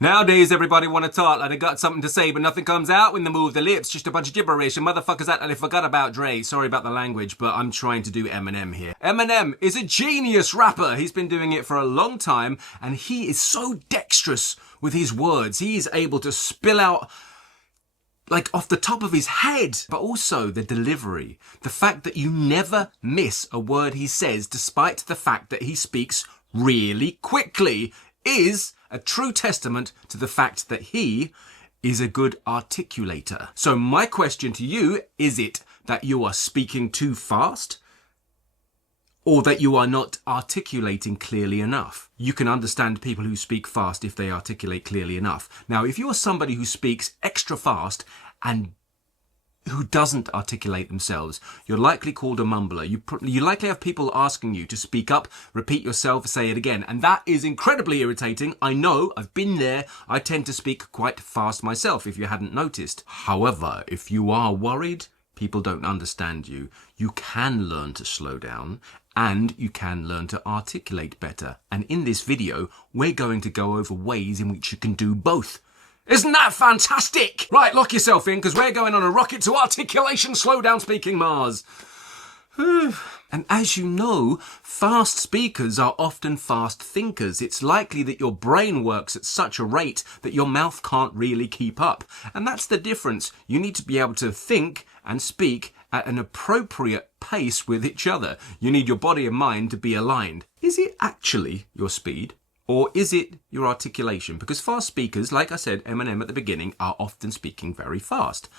Nowadays, everybody want to talk like they got something to say, but nothing comes out when they move their lips. Just a bunch of gibberish, and motherfuckers act like they forgot about Dre. Sorry about the language, but I'm trying to do Eminem here. Eminem is a genius rapper. He's been doing it for a long time, and he is so dexterous with his words. He is able to spill out like off the top of his head, but also the delivery. The fact that you never miss a word he says, despite the fact that he speaks really quickly, is a true testament to the fact that he is a good articulator. So my question to you, is it that you are speaking too fast? Or that you are not articulating clearly enough? You can understand people who speak fast if they articulate clearly enough. Now, if you are somebody who speaks extra fast and who doesn't articulate themselves, you're likely called a mumbler. You likely have people asking you to speak up, repeat yourself, say it again. And that is incredibly irritating. I know, I've been there. I tend to speak quite fast myself, if you hadn't noticed. However, if you are worried people don't understand you, you can learn to slow down and you can learn to articulate better. And in this video, we're going to go over ways in which you can do both. Isn't that fantastic? Right, lock yourself in, because we're going on a rocket to articulation, slow down speaking Mars. And as you know, fast speakers are often fast thinkers. It's likely that your brain works at such a rate that your mouth can't really keep up. And that's the difference. You need to be able to think and speak at an appropriate pace with each other. You need your body and mind to be aligned. Is it actually your speed? Or is it your articulation? Because fast speakers, like I said, Eminem at the beginning, are often speaking very fast.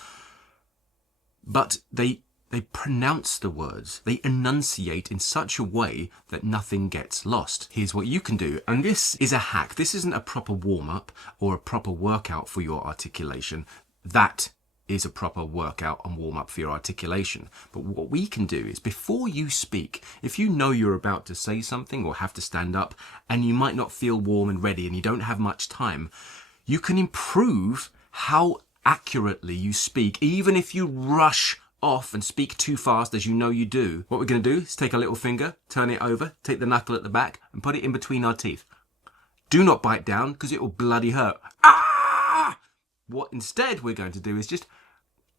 But they pronounce the words. They enunciate in such a way that nothing gets lost. Here's what you can do. And this is a hack. This isn't a proper warm-up or a proper workout for your articulation. That is a proper workout and warm-up for your articulation. But what we can do is, before you speak, if you know you're about to say something or have to stand up and you might not feel warm and ready and you don't have much time, you can improve how accurately you speak, even if you rush off and speak too fast as you know you do. What we're going to do is take a little finger, turn it over, take the knuckle at the back and put it in between our teeth. Do not bite down because it will bloody hurt. Ah! What instead we're going to do is just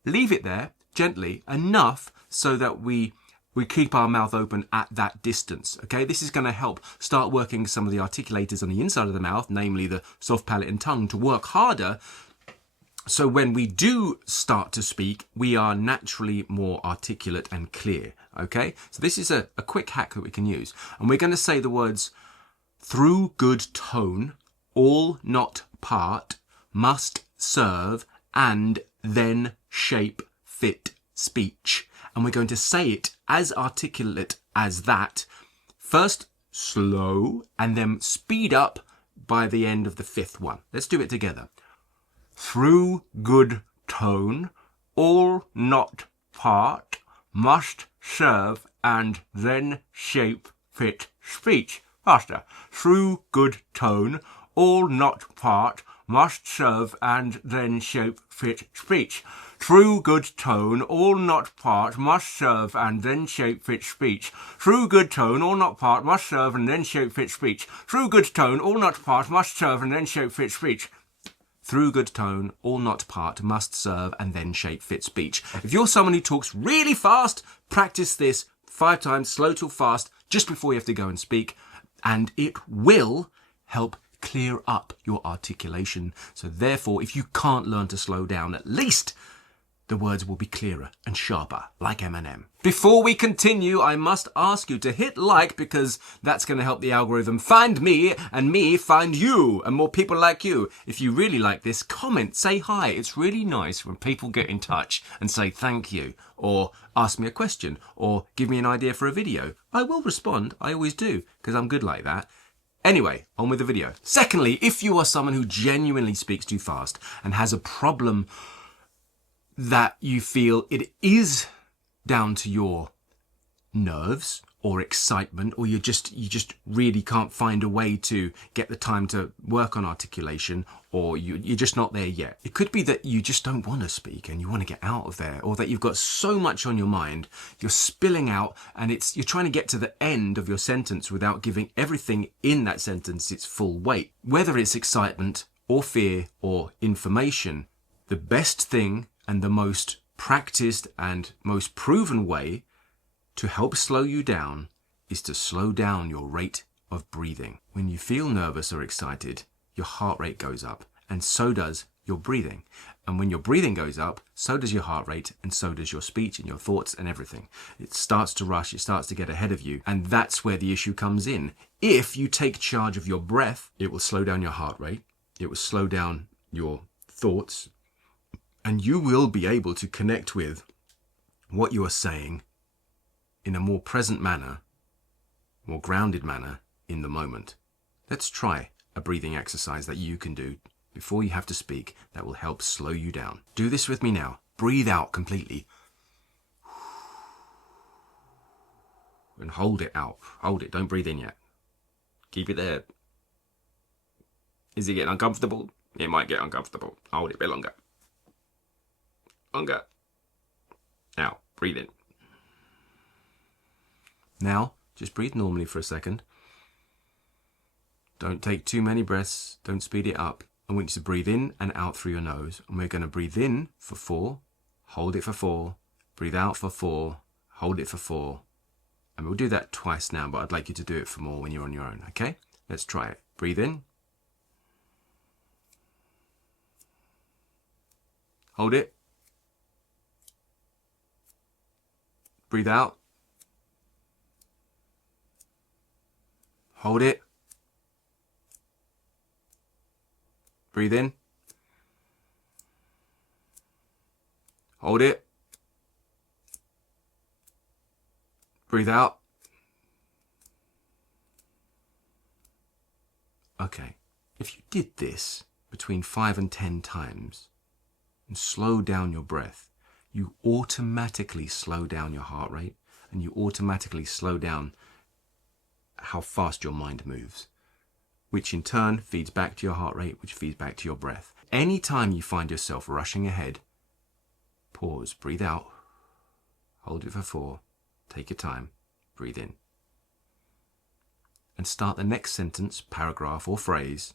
leave it there gently enough so that we keep our mouth open at that distance. Okay, this is going to help start working some of the articulators on the inside of the mouth, namely the soft palate and tongue, to work harder. So when we do start to speak, we are naturally more articulate and clear. Okay, so this is a quick hack that we can use. And we're going to say the words through good tone, all not part, must serve, and then shape fit speech. And we're going to say it as articulate as that. First slow and then speed up by the end of the fifth one. Let's do it together. Through good tone, all not part, must serve, and then shape fit speech. Faster. Through good tone, all not part, must serve, and then shape fit speech. Through good tone, all not part, must serve, and then shape fit speech. Through good tone, all not part, must serve, and then shape fit speech. Through good tone, all not part, must serve, and then shape fit speech. Through good tone, all not part, must serve, and then shape fit speech. If you're someone who talks really fast, practice this 5 times, slow to fast, just before you have to go and speak, and it will help clear up your articulation. So therefore, if you can't learn to slow down, at least the words will be clearer and sharper, like Eminem. Before we continue, I must ask you to hit like, because that's going to help the algorithm find me and me find you and more people like you. If you really like this, comment, say hi. It's really nice when people get in touch and say thank you, or ask me a question, or give me an idea for a video. I will respond. I always do, because I'm good like that. Anyway, on with the video. Secondly, if you are someone who genuinely speaks too fast and has a problem that you feel it is down to your nerves or excitement, or you just really can't find a way to get the time to work on articulation, or you're just not there yet. It could be that you just don't want to speak and you want to get out of there, or that you've got so much on your mind, you're spilling out and you're trying to get to the end of your sentence without giving everything in that sentence its full weight. Whether it's excitement or fear or information, the best thing and the most practiced and most proven way to help slow you down is to slow down your rate of breathing. When you feel nervous or excited, your heart rate goes up, and so does your breathing. And when your breathing goes up, so does your heart rate, and so does your speech and your thoughts and everything. It starts to rush, it starts to get ahead of you, and that's where the issue comes in. If you take charge of your breath, it will slow down your heart rate, it will slow down your thoughts, and you will be able to connect with what you are saying in a more present manner, more grounded manner in the moment. Let's try a breathing exercise that you can do before you have to speak that will help slow you down. Do this with me now. Breathe out completely. And hold it out. Hold it. Don't breathe in yet. Keep it there. Is it getting uncomfortable? It might get uncomfortable. Hold it a bit longer. Longer. Now, breathe in. Now, just breathe normally for a second. Don't take too many breaths. Don't speed it up. I want you to breathe in and out through your nose. And we're going to breathe in for 4, hold it for 4, breathe out for 4, hold it for 4. And we'll do that twice now, but I'd like you to do it for more when you're on your own, okay? Let's try it. Breathe in. Hold it. Breathe out. Hold it. Breathe in. Hold it. Breathe out. Okay, if you did this between 5 and 10 times and slow down your breath, you automatically slow down your heart rate and you automatically slow down how fast your mind moves, which in turn feeds back to your heart rate, which feeds back to your breath. Anytime you find yourself rushing ahead, pause, breathe out, hold it for 4, take your time, breathe in. And start the next sentence, paragraph or phrase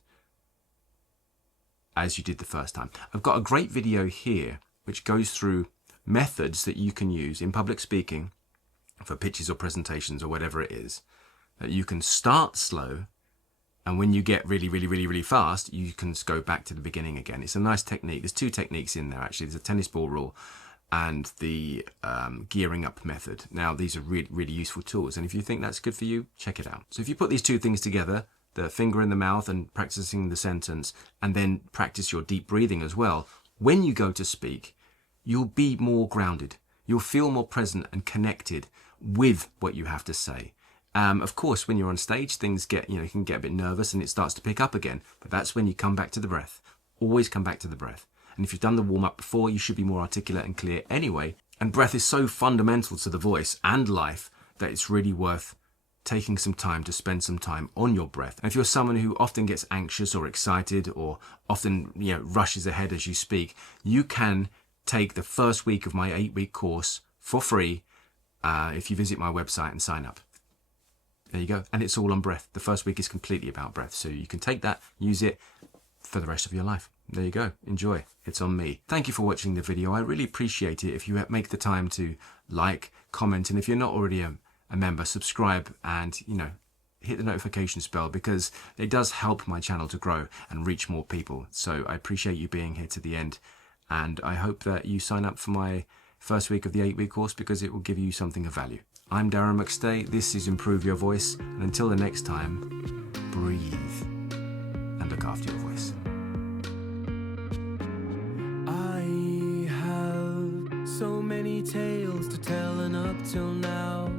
as you did the first time. I've got a great video here which goes through methods that you can use in public speaking for pitches or presentations or whatever it is, that you can start slow, and when you get really fast, you can go back to the beginning again. It's a nice technique. There's 2 techniques in there, actually. There's a tennis ball rule and the gearing up method. Now, these are really useful tools, and if you think that's good for you, check it out. So if you put these 2 things together, the finger in the mouth and practicing the sentence, and then practice your deep breathing as well, when you go to speak, you'll be more grounded. You'll feel more present and connected with what you have to say. Of course, when you're on stage, things get, you can get a bit nervous and it starts to pick up again. But that's when you come back to the breath. Always come back to the breath. And if you've done the warm-up before, you should be more articulate and clear anyway. And breath is so fundamental to the voice and life that it's really worth taking some time to spend some time on your breath. And if you're someone who often gets anxious or excited or often rushes ahead as you speak, you can take the first week of my 8-week course for free if you visit my website and sign up. There you go. And it's all on breath. The first week is completely about breath. So you can take that, use it for the rest of your life. There you go. Enjoy. It's on me. Thank you for watching the video. I really appreciate it if you make the time to like, comment, and if you're not already a member, subscribe and, hit the notification bell, because it does help my channel to grow and reach more people. So I appreciate you being here to the end. And I hope that you sign up for my first week of the 8-week course, because it will give you something of value. I'm Darren McStay. This is Improve Your Voice. And until the next time, breathe and look after your voice. I have so many tales to tell, and up till now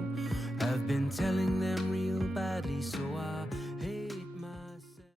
I've been telling them real badly, so I